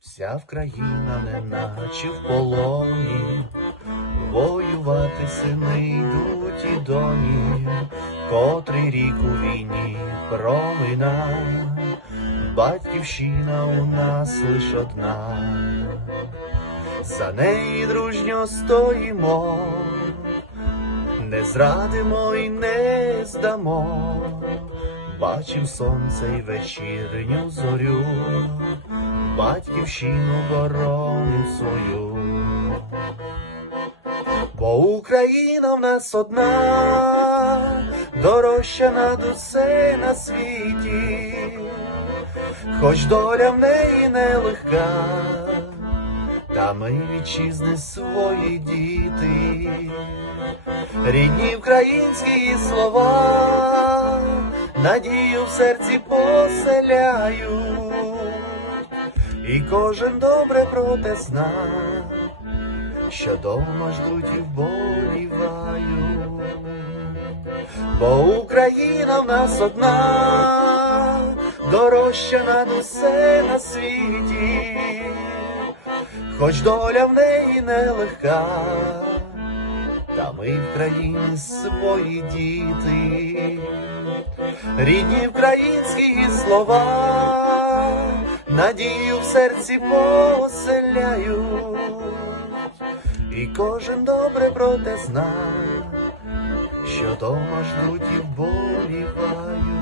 Вся Вкраїна неначе в полоні, воювати сини йдуть і доні, котрий рік у війні промина, батьківщина у нас лиш одна, за неї дружньо стоїмо, не зрадимо і не здамо. Бачив сонце й вечірню зорю, батьківщину бороним свою. Бо Україна в нас одна, дорожча над усе на світі, хоч доля в неї нелегка, та ми вітчизни свої діти, рідні українські слова, надію в серці поселяють, і кожен добре про зна, що дома ждуть і вболівають. Бо Україна в нас одна, дорожча над усе на світі, хоч доля в неї нелегка, та ми в країні свої діти, рідні українські слова, надію в серці поселяють, і кожен добре про те зна, що дома ждуть і вболівають.